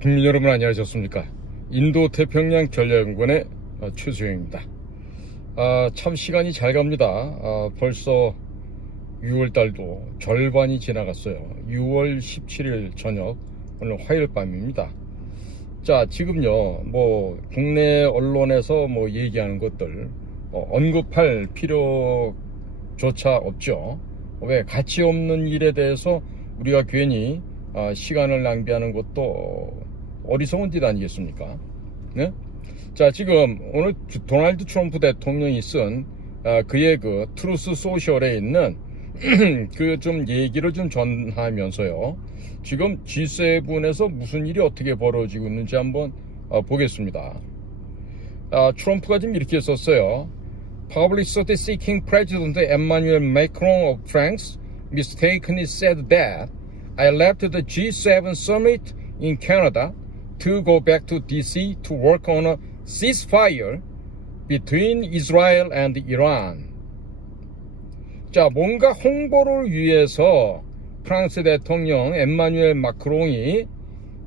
국민 여러분 안녕하셨습니까? 인도 태평양 전략연구원의 최수영입니다. 참 시간이 잘 갑니다. 벌써 6월달도 절반이 지나갔어요. 6월 17일 저녁, 오늘 화요일 밤입니다. 자, 지금요, 국내 언론에서 얘기하는 것들 언급할 필요조차 없죠. 왜? 가치 없는 일에 대해서 우리가 괜히 시간을 낭비하는 것도 어리석은 짓 아니겠습니까? 네? 자, 지금 오늘 도널드 트럼프 대통령이 쓴 그의 그 트루스 소셜에 있는 그 좀 얘기를 좀 전하면서요, 지금 G7에서 무슨 일이 어떻게 벌어지고 있는지 한번 보겠습니다. 트럼프가 지금 이렇게 썼어요. Publicity seeking President Emmanuel Macron of France mistakenly said that I left the G7 summit in Canada to go back to DC to work on a ceasefire between Israel and Iran. 자, 뭔가 홍보를 위해서 프랑스 대통령 엠마누엘 마크롱이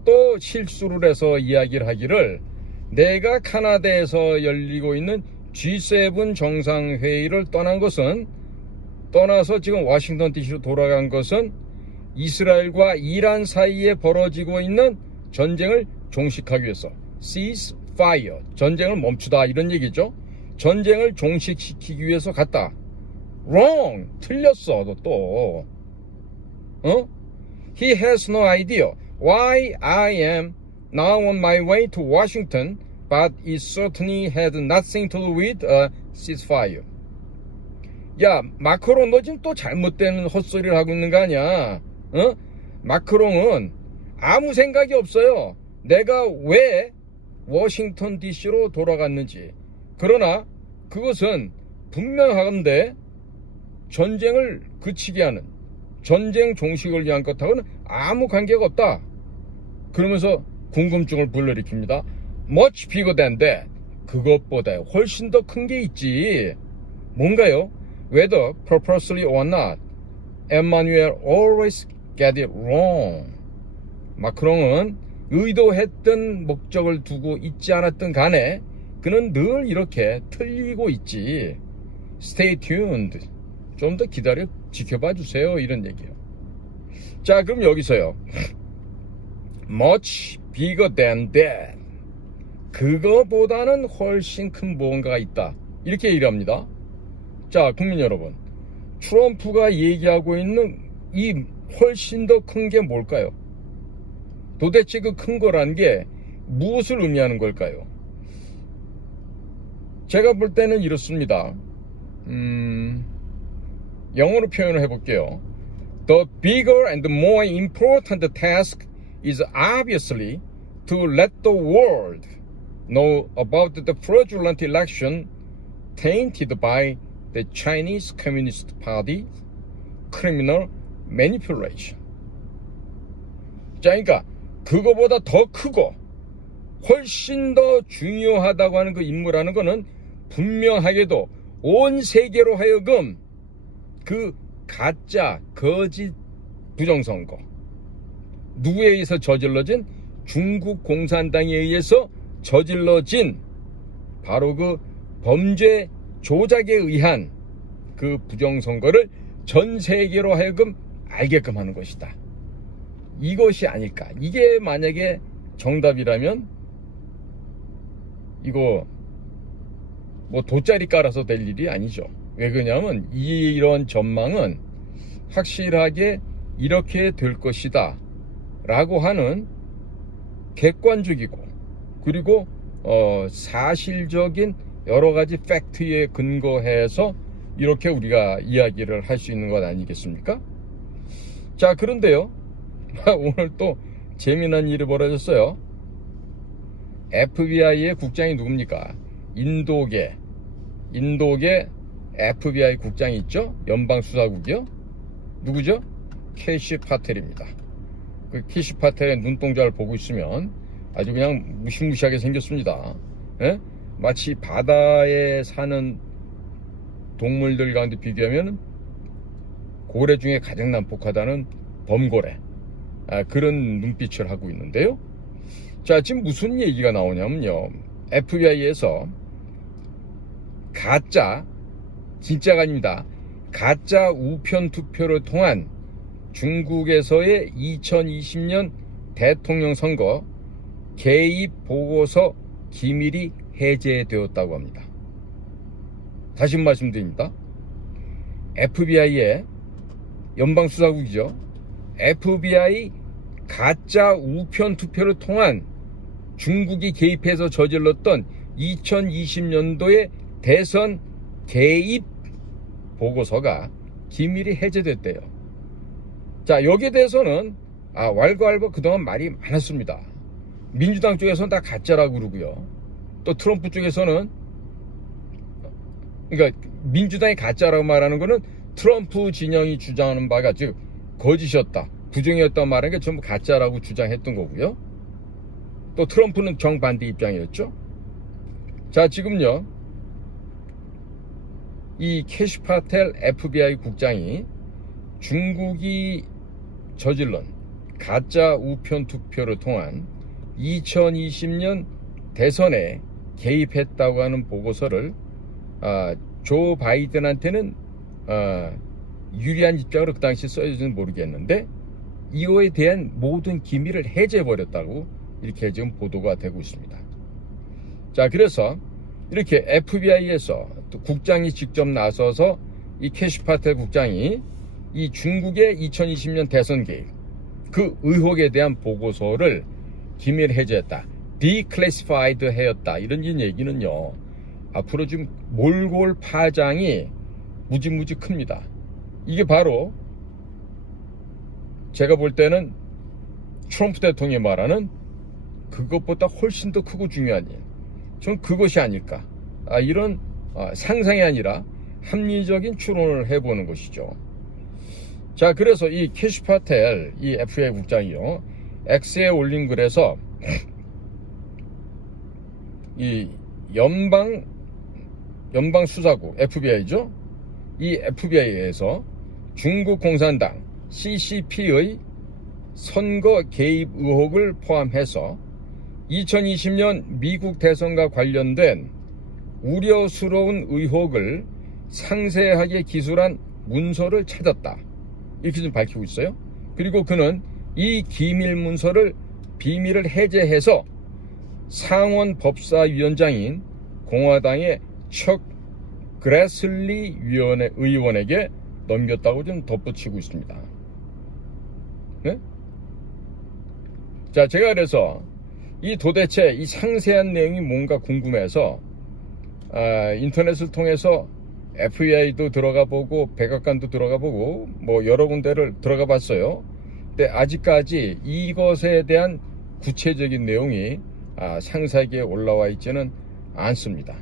또 실수를 해서 이야기를 하기를, 내가 카나다에서 열리고 있는 G7 정상회의를 떠나서 지금 워싱턴 DC로 돌아간 것은 이스라엘과 이란 사이에 벌어지고 있는 전쟁을 종식하기 위해서, ceasefire, 전쟁을 멈추다, 이런 얘기죠. 전쟁을 종식시키기 위해서 갔다. wrong, 틀렸어. 너 또 He has no idea why I am now on my way to Washington, but it certainly had nothing to do with a ceasefire. 야, 마크롱, 너 지금 또 잘못된 헛소리를 하고 있는 거 아니야? 마크롱은 아무 생각이 없어요. 내가 왜 워싱턴 DC로 돌아갔는지. 그러나 그것은 분명하건대 전쟁을 그치게 하는, 전쟁 종식을 위한 것하고는 아무 관계가 없다. 그러면서 궁금증을 불러일으킵니다. Much bigger than that. 그것보다 훨씬 더 큰 게 있지. 뭔가요? Whether purposely or not, Emmanuel always get it wrong. 마크롱은 의도했던 목적을 두고 있지 않았던 간에 그는 늘 이렇게 틀리고 있지. Stay tuned. 좀 더 기다려 지켜봐 주세요, 이런 얘기예요. 자, 그럼 여기서요, much bigger than that, 그거보다는 훨씬 큰 무언가가 있다, 이렇게 얘기합니다. 자, 국민 여러분, 트럼프가 얘기하고 있는 이 훨씬 더 큰 게 뭘까요? 도대체 그 큰 거란 게 무엇을 의미하는 걸까요? 제가 볼 때는 이렇습니다. 영어로 표현을 해볼게요. The bigger and more important task is obviously to let the world know about the fraudulent election tainted by the Chinese Communist Party criminal manipulation. 자, 그러니까 그거보다 더 크고 훨씬 더 중요하다고 하는 그 임무라는 거는 분명하게도 온 세계로 하여금 그 가짜, 거짓 부정선거, 누구에 의해서 저질러진, 중국 공산당에 의해서 저질러진 바로 그 범죄 조작에 의한 그 부정선거를 전 세계로 하여금 알게끔 하는 것이다. 이것이 아닐까. 이게 만약에 정답이라면 이거 돗자리 깔아서 될 일이 아니죠. 왜 그러냐면 이런 전망은 확실하게 이렇게 될 것이다 라고 하는 객관적이고, 그리고 사실적인 여러 가지 팩트에 근거해서 이렇게 우리가 이야기를 할 수 있는 것 아니겠습니까? 자, 그런데요, 오늘 또 재미난 일이 벌어졌어요. FBI의 국장이 누굽니까? 인도계 FBI 국장이 있죠? 연방수사국이요? 누구죠? 캐시 파텔입니다. 그 캐시 파텔의 눈동자를 보고 있으면 아주 그냥 무시무시하게 생겼습니다. 예? 마치 바다에 사는 동물들 가운데 비교하면 고래 중에 가장 난폭하다는 범고래, 그런 눈빛을 하고 있는데요. 자, 지금 무슨 얘기가 나오냐면요. FBI에서 가짜, 진짜가 아닙니다. 가짜 우편 투표를 통한 중국에서의 2020년 대통령 선거 개입 보고서 기밀이 해제되었다고 합니다. 다시 말씀드립니다. FBI의 연방수사국이죠. FBI 가짜 우편 투표를 통한 중국이 개입해서 저질렀던 2020년도의 대선 개입 보고서가 기밀이 해제됐대요. 자, 여기에 대해서는 왈가왈부 그동안 말이 많았습니다. 민주당 쪽에서는 다 가짜라고 그러고요. 또 트럼프 쪽에서는, 그러니까 민주당이 가짜라고 말하는 거는 트럼프 진영이 주장하는 바가 즉 거짓이었다, 부정이었다 말하는 게 전부 가짜라고 주장했던 거고요. 또 트럼프는 정반대 입장이었죠. 자, 지금요, 이 캐시 파텔 FBI 국장이 중국이 저질른 가짜 우편 투표를 통한 2020년 대선에 개입했다고 하는 보고서를 조 바이든한테는 유리한 입장으로 그 당시 써야지는 모르겠는데 이거에 대한 모든 기밀을 해제해버렸다고 이렇게 지금 보도가 되고 있습니다. 자, 그래서 이렇게 FBI에서 또 국장이 직접 나서서 이 캐시 파텔 국장이 이 중국의 2020년 대선 개입 그 의혹에 대한 보고서를 기밀 해제했다, 디클래시파이드 하였다, 이런 얘기는요, 앞으로 지금 몰고 올 파장이 무지무지 큽니다. 이게 바로 제가 볼 때는 트럼프 대통령이 말하는 그것보다 훨씬 더 크고 중요한 일, 전 그것이 아닐까, 이런 상상이 아니라 합리적인 추론을 해보는 것이죠. 자, 그래서 이 캐시 파텔 이 FBI 국장이요, X에 올린 글에서 이 연방 수사국 FBI죠. 이 FBI에서 중국 공산당 CCP의 선거 개입 의혹을 포함해서 2020년 미국 대선과 관련된 우려스러운 의혹을 상세하게 기술한 문서를 찾았다, 이렇게 좀 밝히고 있어요. 그리고 그는 이 기밀 문서를 비밀을 해제해서 상원 법사위원장인 공화당의 척 그래슬리 의원에게 넘겼다고 좀 덧붙이고 있습니다. 네? 자, 제가 그래서 이 도대체 이 상세한 내용이 뭔가 궁금해서 인터넷을 통해서 FBI도 들어가 보고 백악관도 들어가 보고 뭐 여러 군데를 들어가 봤어요. 근데 아직까지 이것에 대한 구체적인 내용이 상세하게 올라와 있지는 않습니다.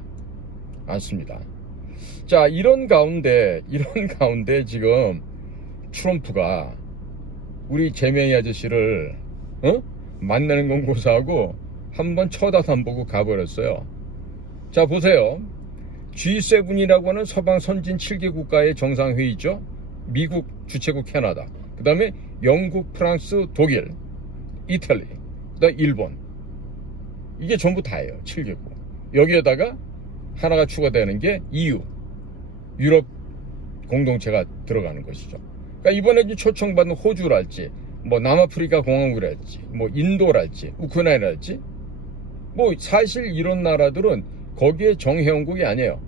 자, 이런 가운데 지금 트럼프가 우리 재명이 아저씨를 만나는 건 고사하고 한번 쳐다도 안 보고 가버렸어요. 자, 보세요. G7이라고 하는 서방 선진 7개 국가의 정상회의죠. 미국, 주최국 캐나다, 그 다음에 영국, 프랑스, 독일, 이탈리, 그 다음에 일본. 이게 전부 다예요. 7개국. 여기에다가 하나가 추가되는 게 EU, 유럽 공동체가 들어가는 것이죠. 그러니까 이번에 초청받은 호주랄지, 뭐 남아프리카 공화국이랄지, 뭐 인도랄지, 우크라이나랄지, 뭐 사실 이런 나라들은 거기에 정회원국이 아니에요.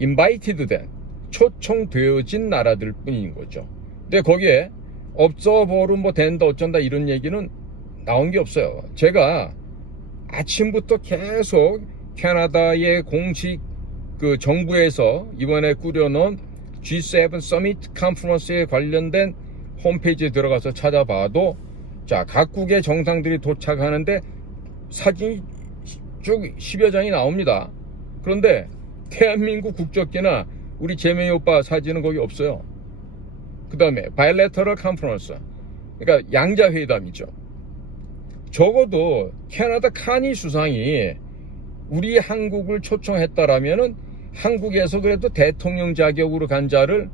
인바이티드 된, 초청되어진 나라들 뿐인 거죠. 근데 거기에 업저버로 뭐 된다 어쩐다 이런 얘기는 나온 게 없어요. 제가 아침부터 계속 캐나다의 공식 그 정부에서 이번에 꾸려놓은 G7 서미트 컨퍼런스에 관련된 홈페이지에 들어가서 찾아봐도, 자, 각국의 정상들이 도착하는데 사진이 쭉 10여 장이 나옵니다. 그런데 대한민국 국적기나 우리 재명이 오빠 사진은 거기 없어요. 그 다음에 바이래터럴 컨퍼런스, 그러니까 양자회담이죠. 적어도 캐나다 카니 수상이 우리 한국을 초청했다라면은 한국에서 그래도 대통령 자격으로 간 자를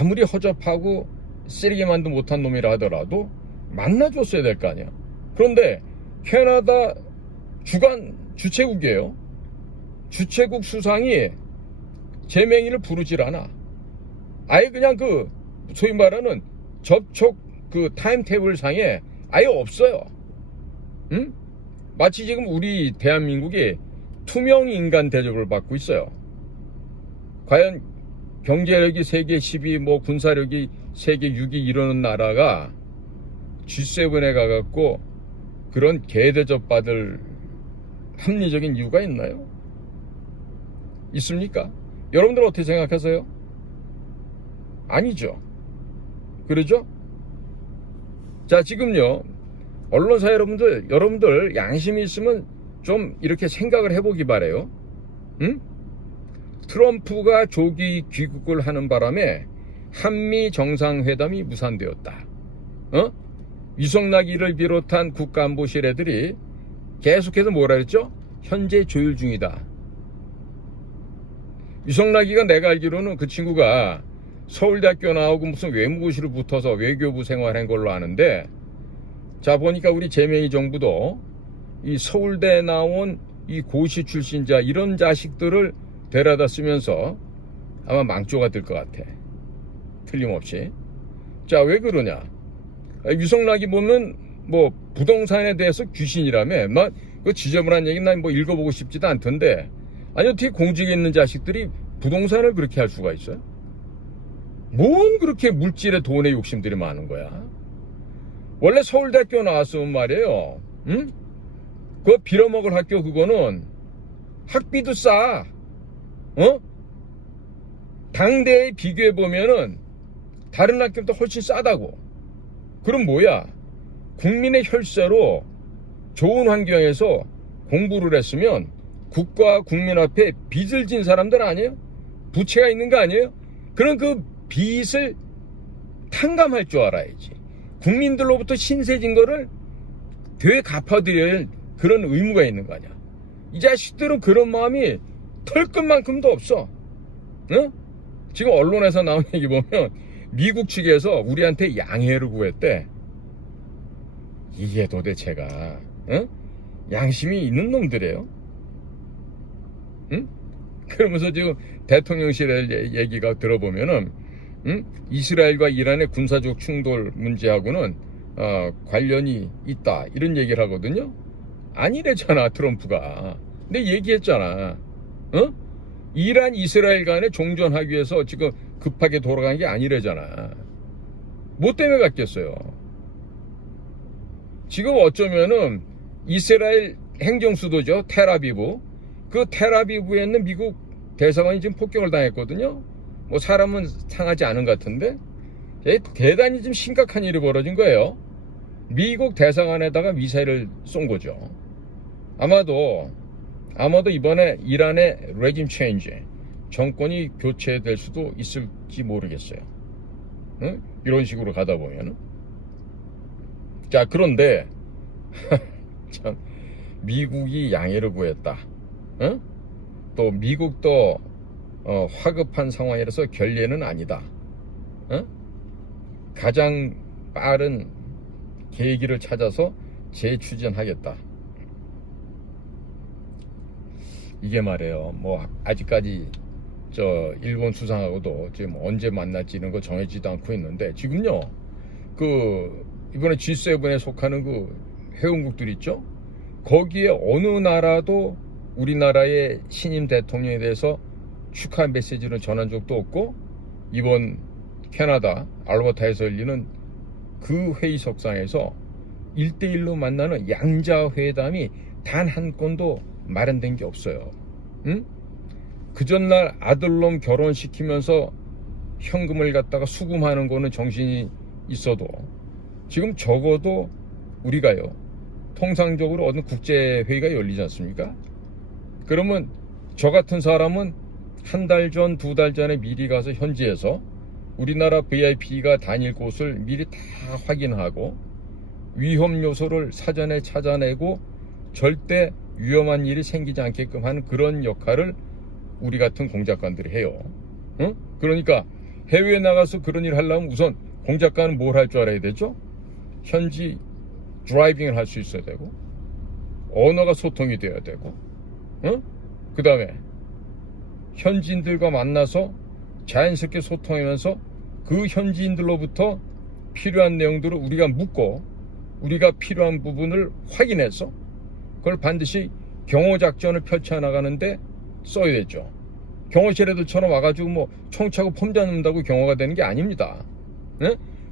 아무리 허접하고 쓰레기만도 못한 놈이라 하더라도 만나줬어야 될 거 아니야. 그런데 캐나다 주최국이에요. 주최국 수상이 제명의를 부르질 않아. 아예 그냥 소위 말하는 접촉 타임테이블 상에 아예 없어요. 응? 마치 지금 우리 대한민국이 투명 인간 대접을 받고 있어요. 과연 경제력이 세계 10위, 군사력이 세계 6위 이러는 나라가 G7에 가갖고 그런 개대접 받을 합리적인 이유가 있나요? 있습니까? 여러분들 어떻게 생각하세요? 아니죠. 그러죠? 자, 지금요, 언론사 여러분들 양심이 있으면 좀 이렇게 생각을 해보기 바래요. 응? 트럼프가 조기 귀국을 하는 바람에 한미 정상회담이 무산되었다. 유성나기를 비롯한 국가안보실 애들이 계속해서 뭐라 그랬죠? 현재 조율 중이다. 유성나기가 내가 알기로는 그 친구가 서울대학교 나오고 무슨 외무고시를 붙어서 외교부 생활한 걸로 아는데, 자, 보니까 우리 제명의 정부도 이 서울대 나온 이 고시 출신자 이런 자식들을 데려다 쓰면서 아마 망조가 될 것 같아. 틀림없이. 자, 왜 그러냐? 유성락이 보면 부동산에 대해서 귀신이라며 그 지저분한 얘기 난 읽어보고 싶지도 않던데, 아니 어떻게 공직에 있는 자식들이 부동산을 그렇게 할 수가 있어요? 뭔 그렇게 물질에 돈에 욕심들이 많은 거야? 원래 서울대학교 나왔으면 말이에요, 응? 그거 빌어먹을 학교 그거는 학비도 싸. 당대에 비교해보면은 다른 학교보다 훨씬 싸다고. 그럼 뭐야? 국민의 혈세로 좋은 환경에서 공부를 했으면 국가 국민 앞에 빚을 진 사람들 아니에요? 부채가 있는 거 아니에요? 그럼 그 빚을 탕감할 줄 알아야지. 국민들로부터 신세진 거를 되갚아드려야 그런 의무가 있는 거 아니야. 이 자식들은 그런 마음이 털끝만큼도 없어. 응? 지금 언론에서 나온 얘기 보면 미국 측에서 우리한테 양해를 구했대. 이게 도대체가 양심이 있는 놈들이에요? 응? 그러면서 지금 대통령실의 얘기가 들어보면은 이스라엘과 이란의 군사적 충돌 문제하고는 관련이 있다 이런 얘기를 하거든요. 아니래잖아, 트럼프가. 근데 얘기했잖아. 이란 이스라엘 간에 종전하기 위해서 지금 급하게 돌아간 게 아니래잖아. 뭐 때문에 갔겠어요? 지금 어쩌면은 이스라엘 행정수도죠, 텔아비브. 그 텔아비브에 있는 미국 대사관이 지금 폭격을 당했거든요. 사람은 상하지 않은 것 같은데 대단히 좀 심각한 일이 벌어진 거예요. 미국 대사관에다가 미사일을 쏜 거죠. 아마도 이번에 이란의 레짐 체인지, 정권이 교체될 수도 있을지 모르겠어요. 응? 이런 식으로 가다 보면은. 자, 그런데 참 미국이 양해를 구했다. 응? 또 미국도 화급한 상황이라서 결례는 아니다. 응? 가장 빠른 계기를 찾아서 재추진하겠다. 이게 말이에요. 아직까지 일본 수상하고도 지금 언제 만날지 이런 거 정해지도 않고 있는데, 지금요, 이번에 G7에 속하는 회원국들 있죠? 거기에 어느 나라도 우리나라의 신임 대통령에 대해서 축하 메시지를 전한 적도 없고, 이번 캐나다 알버타에서 열리는 그 회의석상에서 1대1로 만나는 양자회담이 단 한 건도 마련된 게 없어요. 응? 그 전날 아들놈 결혼시키면서 현금을 갖다가 수금하는 거는 정신이 있어도, 지금 적어도 우리가요, 통상적으로 어느 국제회의가 열리지 않습니까? 그러면 저 같은 사람은 한 달 전, 2달 전에 미리 가서 현지에서 우리나라 VIP가 다닐 곳을 미리 다 확인하고 위험 요소를 사전에 찾아내고 절대 위험한 일이 생기지 않게끔 하는 그런 역할을 우리 같은 공작관들이 해요. 응? 그러니까 해외에 나가서 그런 일을 하려면 우선 공작관은 뭘 할 줄 알아야 되죠? 현지 드라이빙을 할 수 있어야 되고, 언어가 소통이 되어야 되고, 그 다음에 현지인들과 만나서 자연스럽게 소통하면서 그 현지인들로부터 필요한 내용들을 우리가 묻고 우리가 필요한 부분을 확인해서 그걸 반드시 경호작전을 펼쳐나가는데 써야 되죠. 경호실애들처럼 와가지고 뭐 총차고 폼 잡는다고 경호가 되는 게 아닙니다.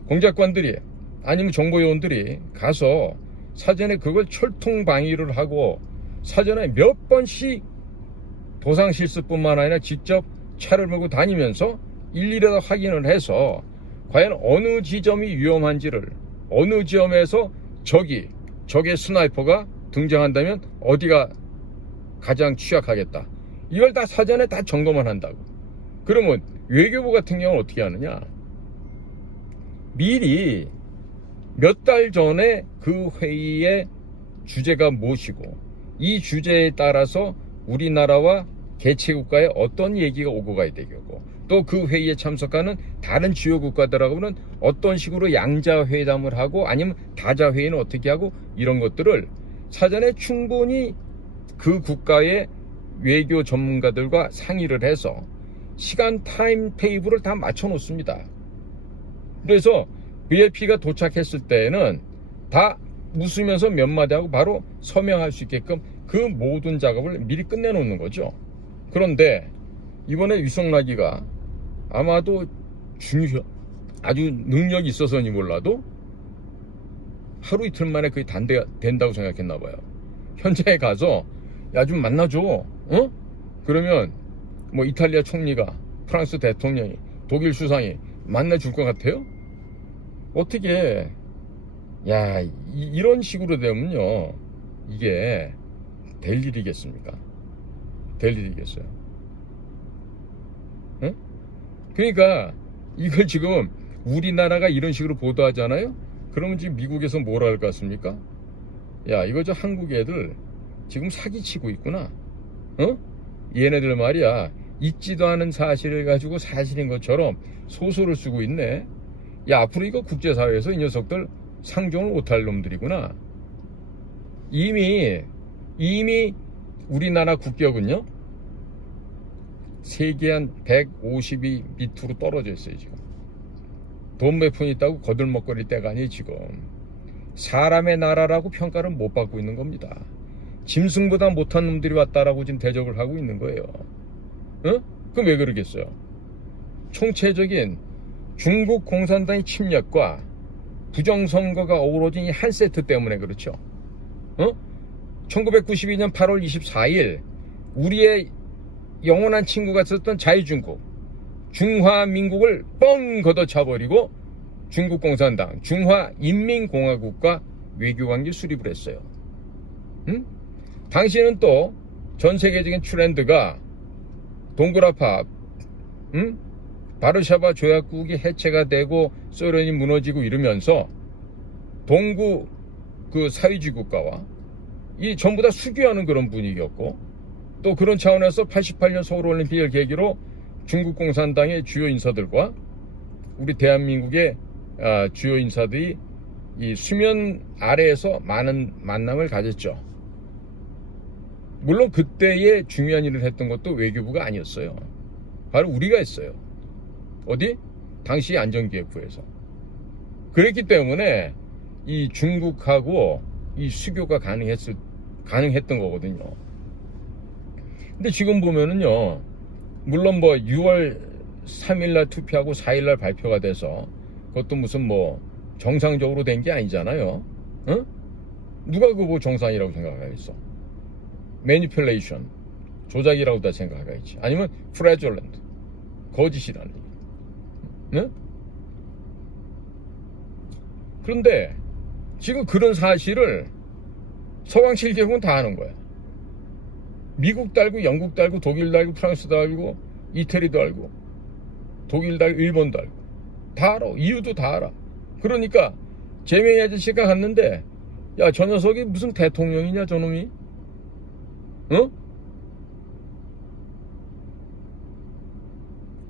공작관들이 아니면 정보요원들이 가서 사전에 그걸 철통방위를 하고 사전에 몇 번씩 도상실습뿐만 아니라 직접 차를 몰고 다니면서 일일이 다 확인을 해서 과연 어느 지점이 위험한지를, 어느 지점에서 적의 스나이퍼가 등장한다면 어디가 가장 취약하겠다, 이걸 다 사전에 다 점검을 한다고. 그러면 외교부 같은 경우는 어떻게 하느냐, 미리 몇 달 전에 그 회의의 주제가 무엇이고 이 주제에 따라서 우리나라와 개최국가에 어떤 얘기가 오고 가야 되겠고 또 그 회의에 참석하는 다른 주요 국가들하고는 어떤 식으로 양자회담을 하고 아니면 다자회의는 어떻게 하고, 이런 것들을 사전에 충분히 그 국가의 외교 전문가들과 상의를 해서 시간 타임 테이블을 다 맞춰 놓습니다. 그래서 VIP가 도착했을 때는 다 웃으면서 몇 마디 하고 바로 서명할 수 있게끔 그 모든 작업을 미리 끝내 놓는 거죠. 그런데 이번에 위성라기가 아마도 아주 능력이 있어서니 몰라도 하루 이틀 만에 그게 된다고 생각했나 봐요. 현장에 가서 야 좀 만나줘, 그러면 뭐 이탈리아 총리가, 프랑스 대통령이, 독일 수상이 만나줄 것 같아요? 어떻게, 야, 이런 식으로 되면요, 이게 될 일이겠습니까? 될 일이겠어요? 그러니까 이걸 지금 우리나라가 이런 식으로 보도하잖아요? 그러면 지금 미국에서 뭐라 할 것 같습니까? 야, 이거 저 한국 애들 지금 사기치고 있구나. 얘네들 말이야, 있지도 않은 사실을 가지고 사실인 것처럼 소설을 쓰고 있네. 야, 앞으로 이거 국제사회에서 이 녀석들 상종을 못할 놈들이구나. 이미 우리나라 국격은요, 세계 한 150위 밑으로 떨어져 있어요. 지금 돈 몇 푼 있다고 거들먹거릴 때가 아니에요. 지금 사람의 나라라고 평가를 못 받고 있는 겁니다. 짐승보다 못한 놈들이 왔다라고 지금 대접을 하고 있는 거예요. 그럼 왜 그러겠어요? 총체적인 중국 공산당의 침략과 부정선거가 어우러진 이 한 세트 때문에 그렇죠. 1992년 8월 24일 우리의 영원한 친구가 있었던 자유중국, 중화민국을 뻥 걷어차버리고 중국 공산당, 중화인민공화국과 외교관계 수립을 했어요. 당시에는 또 전세계적인 트렌드가 동그라파, 바르샤바 조약국이 해체가 되고 소련이 무너지고 이러면서 동구 그 사회주의 국가와 이 전부 다 수교하는 그런 분위기였고, 또 그런 차원에서 88년 서울올림픽을 계기로 중국 공산당의 주요 인사들과 우리 대한민국의 주요 인사들이 이 수면 아래에서 많은 만남을 가졌죠. 물론 그때의 중요한 일을 했던 것도 외교부가 아니었어요. 바로 우리가 했어요. 어디? 당시 안전기획부에서. 그랬기 때문에 이 중국하고 이 수교가 가능했던 거거든요. 근데 지금 보면은요, 물론 뭐 6월 3일날 투표하고 4일날 발표가 돼서 그것도 무슨 뭐 정상적으로 된 게 아니잖아요. 누가 그거 정상이라고 생각하겠어? 매니플레이션, 조작이라고 다 생각하겠지. 아니면 프레졸랜드, 거짓이라는 얘기. 그런데 지금 그런 사실을 서방 7개국은 다 아는 거야. 미국도 알고, 영국도 알고, 독일도 알고, 프랑스도 알고, 이태리도 알고, 독일도 알고, 일본도 알고, 다 알아. 이유도 다 알아. 그러니까 제명이 아저씨가 갔는데, 야, 저 녀석이 무슨 대통령이냐, 저놈이?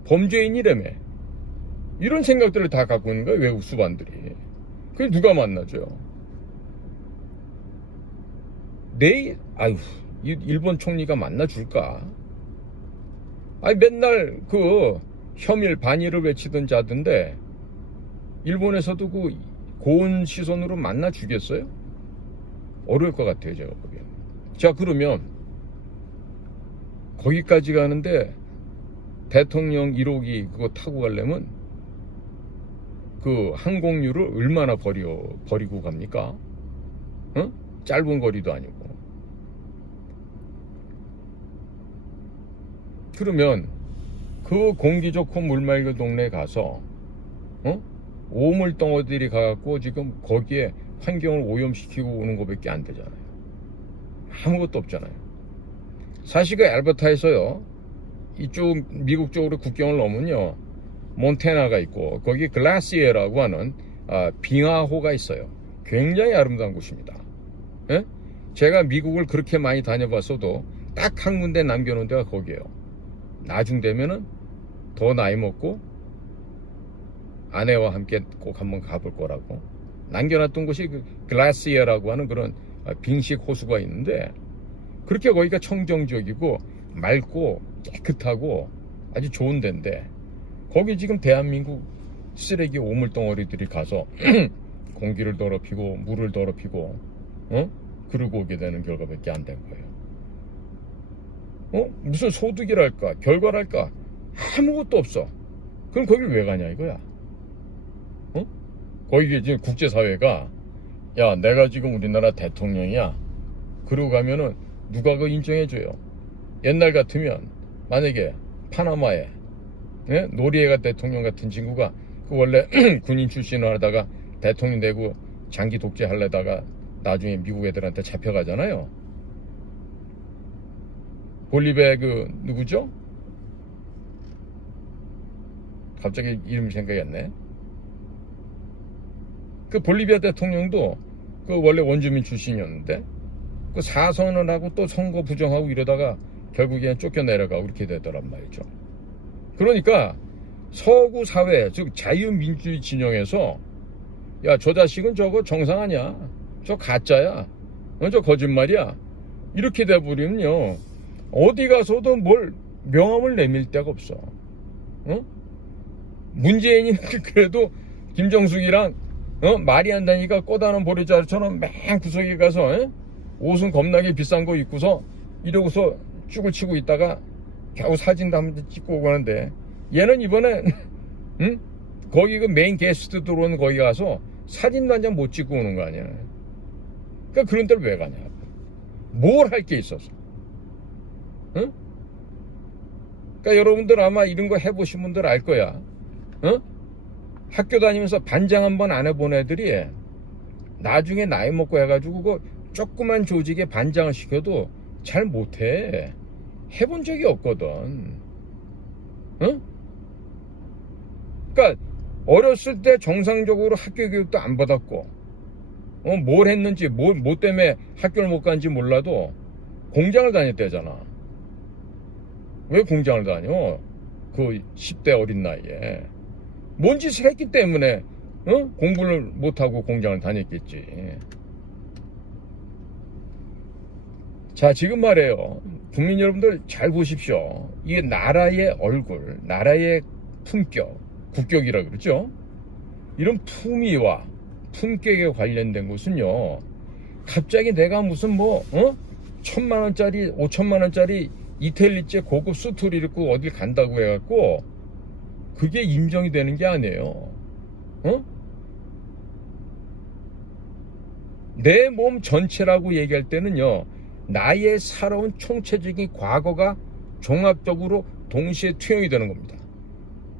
범죄인이라며. 이런 생각들을 다 갖고 있는 거야, 외국 수반들이. 그게 누가 만나줘요? 아유, 일본 총리가 만나줄까? 아니, 맨날 그 혐일, 반일을 외치던 자던데, 일본에서도 그 고운 시선으로 만나주겠어요? 어려울 것 같아요, 제가 보기엔. 자, 그러면, 거기까지 가는데, 대통령 1호기 그거 타고 가려면, 그 항공료를 얼마나 버리고 갑니까? 어? 짧은 거리도 아니고. 그러면 그 공기 좋고 물 맑은 동네에 가서 오물덩어들이 가갖고 지금 거기에 환경을 오염시키고 오는 것밖에 안 되잖아요. 아무것도 없잖아요. 사실 그 알버타에서요, 이쪽 미국 쪽으로 국경을 넘으면요, 몬태나가 있고 거기 글라시에라고 하는 빙하호가 있어요. 굉장히 아름다운 곳입니다. 예? 제가 미국을 그렇게 많이 다녀봤어도 딱 한 군데 남겨놓은 데가 거기에요. 나중 되면은 더 나이 먹고 아내와 함께 꼭 한번 가볼 거라고 남겨놨던 곳이 그 글라시에라고 하는 그런 빙식 호수가 있는데, 그렇게 거기가 청정지역이고 맑고 깨끗하고 아주 좋은 데인데, 거기 지금 대한민국 쓰레기 오물덩어리들이 가서 공기를 더럽히고 물을 더럽히고 그러고 오게 되는 결과밖에 안 된 거예요. 무슨 소득이랄까 결과랄까 아무것도 없어. 그럼 거길 왜 가냐 이거야. 거기 지금 국제사회가, 야, 내가 지금 우리나라 대통령이야, 그러고 가면은 누가 그거 인정해줘요? 옛날 같으면 만약에 파나마에 노리에가 대통령 같은 친구가 그 원래 군인 출신을 하다가 대통령 되고 장기 독재 하려다가 나중에 미국 애들한테 잡혀가잖아요. 볼리비아 그 누구죠? 갑자기 이름 생각이 안 나네. 그 볼리비아 대통령도 그 원래 원주민 출신이었는데 그 사선을 하고 또 선거 부정하고 이러다가 결국에는 쫓겨내려가고 그렇게 되더란 말이죠. 그러니까 서구 사회, 즉 자유민주주의 진영에서, 야, 저 자식은 저거 정상 아니야, 저 가짜야, 저 거짓말이야, 이렇게 돼버리면요, 어디 가서도 뭘 명함을 내밀 데가 없어. 문재인이 그래도 김정숙이랑 말이 안 되니까 꼬다는 보리자루처럼 맨 구석에 가서 옷은 겁나게 비싼 거 입고서 이러고서 쭈글 치고 있다가 겨우 사진도 한번 찍고 오고 하는데, 얘는 이번에 거기 그 메인 게스트 들어오는 거기 가서 사진도 한 장 못 찍고 오는 거 아니야. 그러니까 그런 데를 왜 가냐. 뭘 할 게 있어서. 그러니까 여러분들 아마 이런 거 해보신 분들 알 거야. 학교 다니면서 반장 한번 안 해본 애들이 나중에 나이 먹고 해가지고 그 조그만 조직에 반장을 시켜도 잘 못해. 해본 적이 없거든. 그러니까 어렸을 때 정상적으로 학교 교육도 안 받았고 뭘 했는지 뭐 때문에 학교를 못 간지 몰라도 공장을 다녔대잖아. 왜 공장을 다녀? 그 10대 어린 나이에 뭔 짓을 했기 때문에 공부를 못하고 공장을 다녔겠지. 자, 지금 말이에요. 국민 여러분들 잘 보십시오. 이게 나라의 얼굴, 나라의 품격, 국격이라 그러죠. 이런 품위와 품격에 관련된 것은요, 갑자기 내가 무슨 1,000만원짜리 5천만원짜리 이태리째 고급 수트를 입고 어딜 간다고 해갖고 그게 인정이 되는 게 아니에요. 내 몸 전체라고 얘기할 때는요, 나의 살아온 총체적인 과거가 종합적으로 동시에 투영이 되는 겁니다.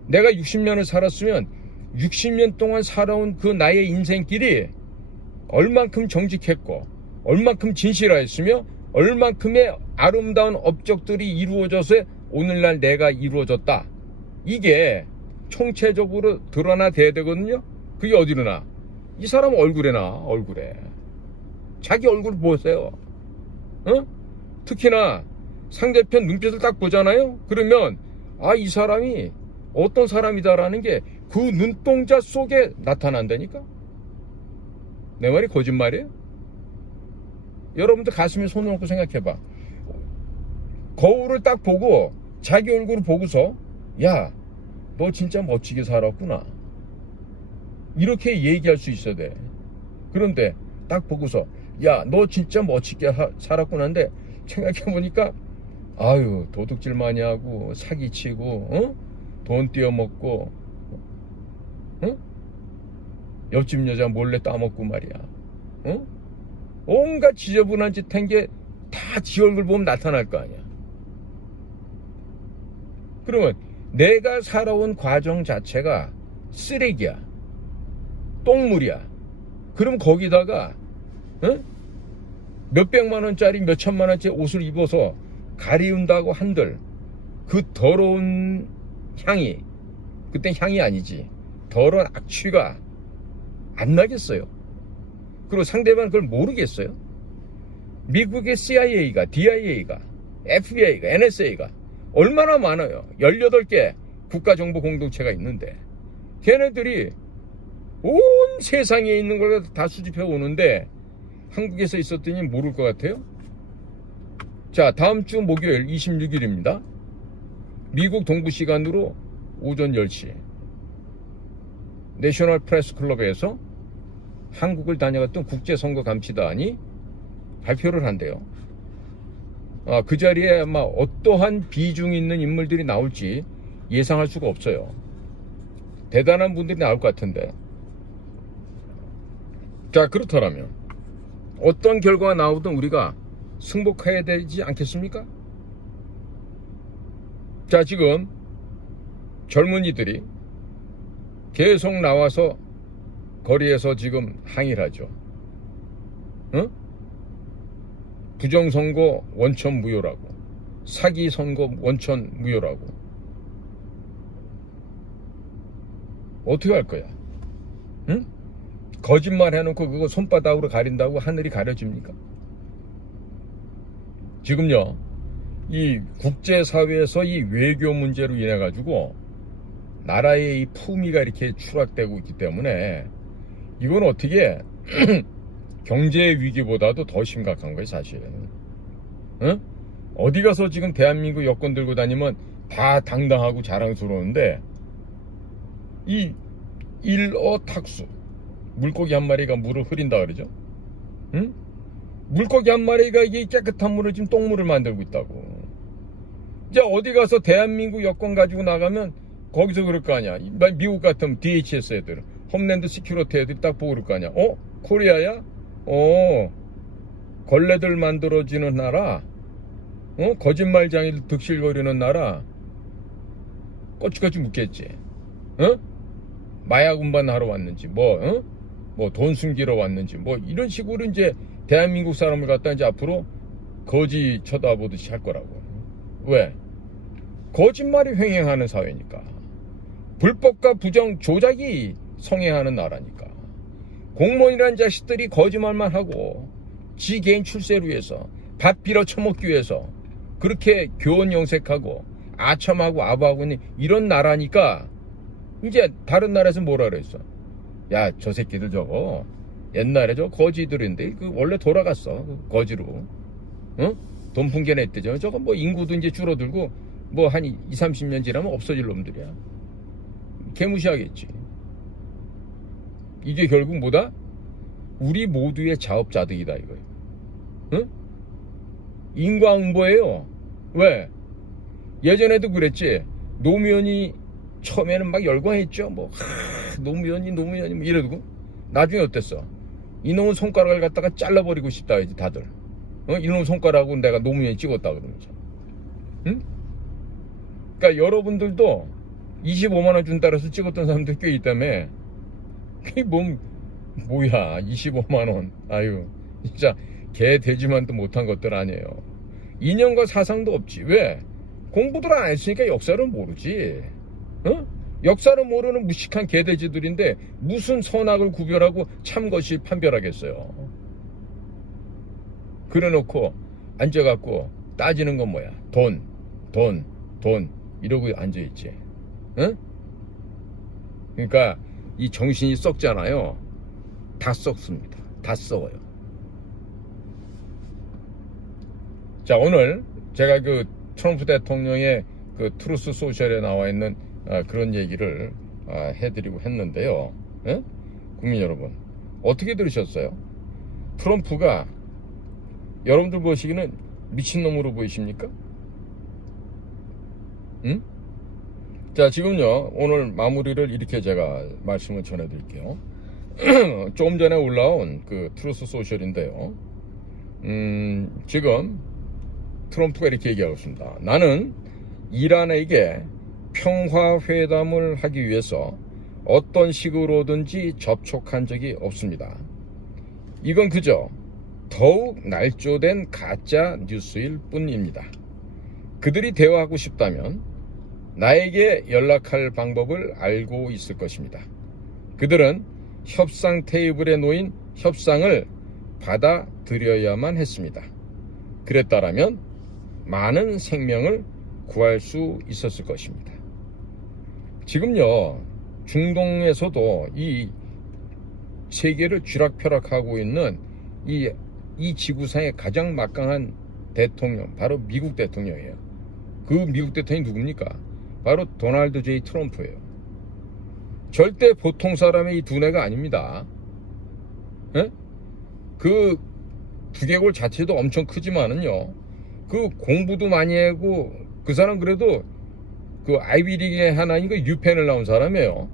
내가 60년을 살았으면 60년 동안 살아온 그 나의 인생길이 얼만큼 정직했고 얼만큼 진실하였으며 얼만큼의 아름다운 업적들이 이루어져서 오늘날 내가 이루어졌다. 이게 총체적으로 드러나야 되거든요. 그게 어디로 나? 이 사람 얼굴에 나. 얼굴에. 자기 얼굴 보세요. 특히나 상대편 눈빛을 딱 보잖아요. 그러면 이 사람이 어떤 사람이다라는 게 그 눈동자 속에 나타난다니까. 내 말이 거짓말이에요? 여러분들 가슴에 손을 얹고 생각해봐. 거울을 딱 보고 자기 얼굴을 보고서 야, 너 진짜 멋지게 살았구나, 이렇게 얘기할 수 있어야 돼. 그런데 딱 보고서 야, 너 진짜 멋지게 살았구나인데 생각해보니까 아유, 도둑질 많이 하고 사기치고, 어? 돈 떼어먹고, 어? 옆집 여자 몰래 따먹고 말이야, 어? 온갖 지저분한 짓 한 게 다 지 얼굴 보면 나타날 거 아니야. 그러면 내가 살아온 과정 자체가 쓰레기야, 똥물이야. 그럼 거기다가 몇백만 원짜리 몇천만 원짜리 옷을 입어서 가리운다고 한들 그 더러운 향이, 그땐 향이 아니지, 더러운 악취가 안 나겠어요? 그리고 상대방은 그걸 모르겠어요? 미국의 CIA가, DIA가, FBI가, NSA가 얼마나 많아요. 18개 국가정보공동체가 있는데 걔네들이 온 세상에 있는 걸 다 수집해 오는데 한국에서 있었더니 모를 것 같아요? 자, 다음 주 목요일 26일입니다. 미국 동부 시간으로 오전 10시 내셔널 프레스 클럽에서 한국을 다녀갔던 국제선거감시단이 발표를 한대요. 그 자리에 아마 어떠한 비중 있는 인물들이 나올지 예상할 수가 없어요. 대단한 분들이 나올 것 같은데. 자, 그렇더라면 어떤 결과가 나오든 우리가 승복해야 되지 않겠습니까? 자, 지금 젊은이들이 계속 나와서 거리에서 지금 항의를 하죠. 응? 부정선거 원천 무효라고, 사기선거 원천 무효라고. 어떻게 할 거야? 응? 거짓말 해놓고 그거 손바닥으로 가린다고 하늘이 가려집니까? 지금요, 이 국제사회에서 이 외교 문제로 인해 가지고 나라의 이 품위가 이렇게 추락되고 있기 때문에 이건 어떻게 경제 위기보다도 더 심각한 거예요, 사실. 응? 어디 가서 지금 대한민국 여권 들고 다니면 다 당당하고 자랑스러운데 이 일어탁수, 물고기 한 마리가 물을 흐린다 그러죠? 응? 물고기 한 마리가 이게 깨끗한 물을 지금 똥물을 만들고 있다고. 이제 어디 가서 대한민국 여권 가지고 나가면 거기서 그럴 거 아니야. 미국 같으면 DHS 애들, 홈랜드 시큐리티 애들이 딱 보고 그럴 거 아니야. 코리아야? 걸레들 만들어지는 나라? 거짓말쟁이들 득실거리는 나라? 꼬치꼬치 묻겠지. 마약 운반하러 왔는지, 돈 숨기러 왔는지, 이런 식으로 이제 대한민국 사람을 갖다 이제 앞으로 거지 쳐다보듯이 할 거라고. 왜? 거짓말이 횡행하는 사회니까. 불법과 부정 조작이 성행하는 나라니까. 공무원이라는 자식들이 거짓말만 하고 지 개인 출세를 위해서, 밥 빌어 처먹기 위해서 그렇게 교원 영색하고 아첨하고 아부하고 있는 이런 나라니까 이제 다른 나라에서 뭐라 그랬어? 야, 저 새끼들 저거 옛날에 저 거지들인데 그 원래 돌아갔어, 거지로. 돈 풍겨냈대. 저거 인구도 이제 줄어들고 한 20-30년 지나면 없어질 놈들이야. 개무시하겠지. 이게 결국 뭐다? 우리 모두의 자업자득이다 이거예요. 인과응보예요. 왜? 예전에도 그랬지. 노무현이 처음에는 막 열광했죠. 노무현이 이러고 나중에 어땠어? 이놈의 손가락을 갖다가 잘라버리고 싶다 이제 다들. 이놈의 손가락으로 내가 노무현이 찍었다 그러면서. 응? 그러니까 여러분들도 25만 원 준다 그래서 찍었던 사람들 꽤 있다며. 그게 뭐야 25만 원. 아유, 진짜 개 돼지만도 못한 것들 아니에요. 이념과 사상도 없지. 왜? 공부들 안 했으니까 역사를 모르지. 역사를 모르는 무식한 개돼지들인데 무슨 선악을 구별하고 참것이 판별하겠어요. 그래놓고 앉아갖고 따지는 건 뭐야? 돈 이러고 앉아있지. 그러니까 이 정신이 썩잖아요. 다 썩습니다. 다 썩어요. 자, 오늘 제가 그 트럼프 대통령의 그 트루스 소셜에 나와 있는 그런 얘기를 해드리고 했는데요. 예? 국민 여러분, 어떻게 들으셨어요? 트럼프가 여러분들 보시기는 미친놈으로 보이십니까? 응? 자, 지금요, 오늘 마무리를 이렇게 제가 말씀을 전해드릴게요. 조금 전에 올라온 그 트루스 소셜인데요. 지금 트럼프가 이렇게 얘기하고 있습니다. 나는 이란에게 평화회담을 하기 위해서 어떤 식으로든지 접촉한 적이 없습니다. 이건 그저 더욱 날조된 가짜 뉴스일 뿐입니다. 그들이 대화하고 싶다면 나에게 연락할 방법을 알고 있을 것입니다. 그들은 협상 테이블에 놓인 협상을 받아들여야만 했습니다. 그랬다라면 많은 생명을 구할 수 있었을 것입니다. 지금요, 중동에서도 이 세계를 쥐락펴락하고 있는 이 지구상의 가장 막강한 대통령, 바로 미국 대통령이에요. 그 미국 대통령이 누굽니까? 바로 도널드 J. 트럼프예요. 절대 보통 사람의 이 두뇌가 아닙니다. 에? 그 두개골 자체도 엄청 크지만은요, 그 공부도 많이 하고, 그 사람 그래도 그 아이비리그의 하나인 그 유펜을 나온 사람이에요.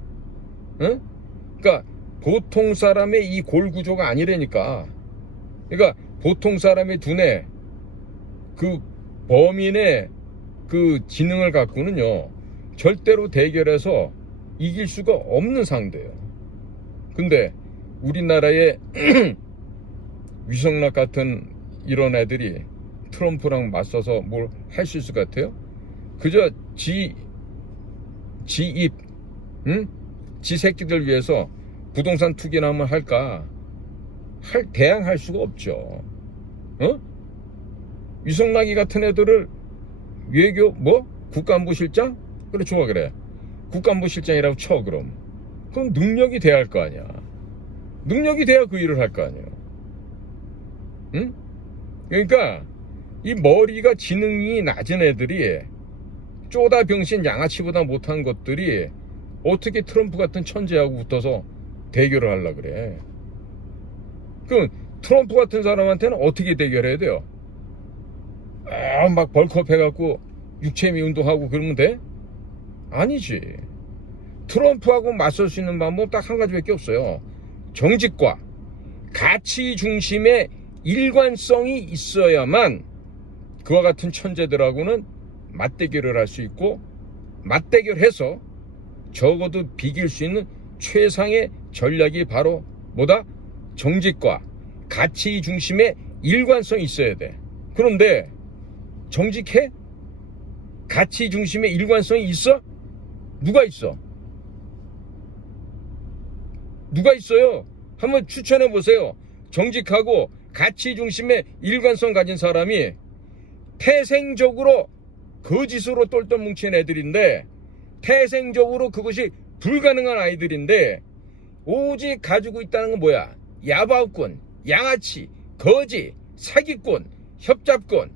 에? 그러니까 보통 사람의 이 골 구조가 아니라니까. 그러니까 보통 사람의 두뇌, 그 범인의 그 지능을 갖고는요, 절대로 대결해서 이길 수가 없는 상대예요. 근데 우리나라의 위성락 같은 이런 애들이 트럼프랑 맞서서 뭘 할 수 있을 것 같아요? 그저 지 입, 응? 지 새끼들 위해서 부동산 투기나 한번 할까? 대항할 수가 없죠. 어? 위성락이 같은 애들을 외교, 국가안보실장? 그래, 좋아, 그래. 국가안보실장이라고 쳐, 그럼. 그럼 능력이 돼야 할 거 아니야. 능력이 돼야 그 일을 할 거 아니에요. 응? 그러니까, 이 머리가 지능이 낮은 애들이, 쪼다 병신 양아치보다 못한 것들이, 어떻게 트럼프 같은 천재하고 붙어서 대결을 하려고 그래. 그럼, 트럼프 같은 사람한테는 어떻게 대결해야 돼요? 막 벌크업 해갖고, 육체미 운동하고 그러면 돼? 아니지. 트럼프하고 맞설 수 있는 방법 딱 한 가지밖에 없어요. 정직과 가치 중심의 일관성이 있어야만 그와 같은 천재들하고는 맞대결을 할 수 있고, 맞대결해서 적어도 비길 수 있는 최상의 전략이 바로 뭐다? 정직과 가치 중심의 일관성이 있어야 돼. 그런데 정직해? 가치 중심의 일관성이 있어? 누가 있어? 누가 있어요? 한번 추천해 보세요. 정직하고 가치 중심의 일관성 가진 사람이 태생적으로 거짓으로 똘똘 뭉친 애들인데, 태생적으로 그것이 불가능한 아이들인데, 오직 가지고 있다는 건 뭐야? 야바우꾼, 양아치, 거지, 사기꾼, 협잡꾼,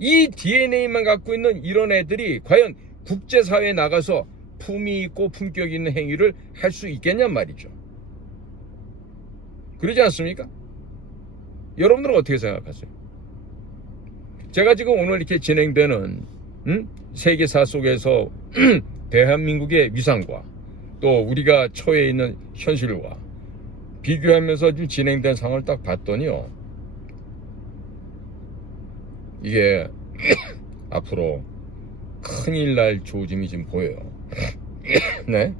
이 DNA만 갖고 있는 이런 애들이 과연 국제사회에 나가서 품위 있고 품격 있는 행위를 할 수 있겠냔 말이죠. 그러지 않습니까? 여러분들은 어떻게 생각하세요? 제가 지금 오늘 이렇게 진행되는 세계사 속에서 대한민국의 위상과 또 우리가 처해 있는 현실과 비교하면서 지금 진행된 상황을 딱 봤더니요, 이게 앞으로 큰일 날 조짐이 지금 보여요. 네.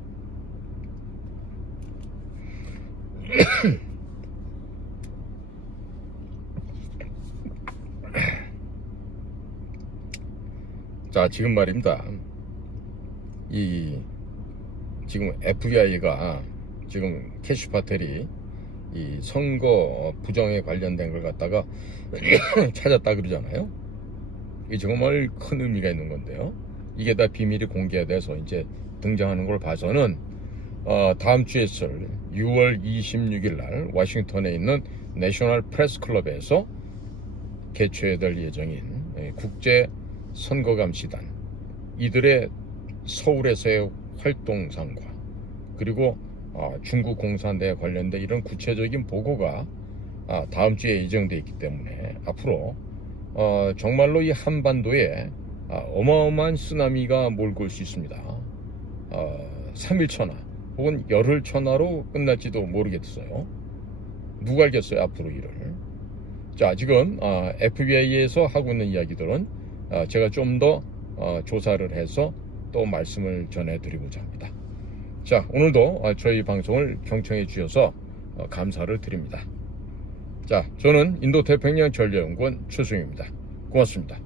자, 지금 말입니다. 지금 FBI가 지금 캐시 파텔이 이 선거 부정에 관련된 걸 갖다가 찾았다 그러잖아요. 이게 정말 큰 의미가 있는 건데요. 이게 다 비밀이 공개돼서 이제 등장하는 걸 봐서는 다음 주에 있을 6월 26일 날 워싱턴에 있는 내셔널 프레스 클럽에서 개최될 예정인 국제선거감시단 이들의 서울에서의 활동상과 그리고 중국 공산대에 관련된 이런 구체적인 보고가 다음 주에 예정되어 있기 때문에 앞으로 정말로 이 한반도에 어마어마한 쓰나미가 몰고 올 수 있습니다. 3일천하 혹은 열흘천하로 끝날지도 모르겠어요. 누가 알겠어요, 앞으로 일을. 자, 지금 FBI에서 하고 있는 이야기들은 제가 좀 더 조사를 해서 또 말씀을 전해드리고자 합니다. 자, 오늘도 저희 방송을 경청해 주셔서 감사를 드립니다. 자, 저는 인도태평양 전략연구원 최수영입니다. 고맙습니다.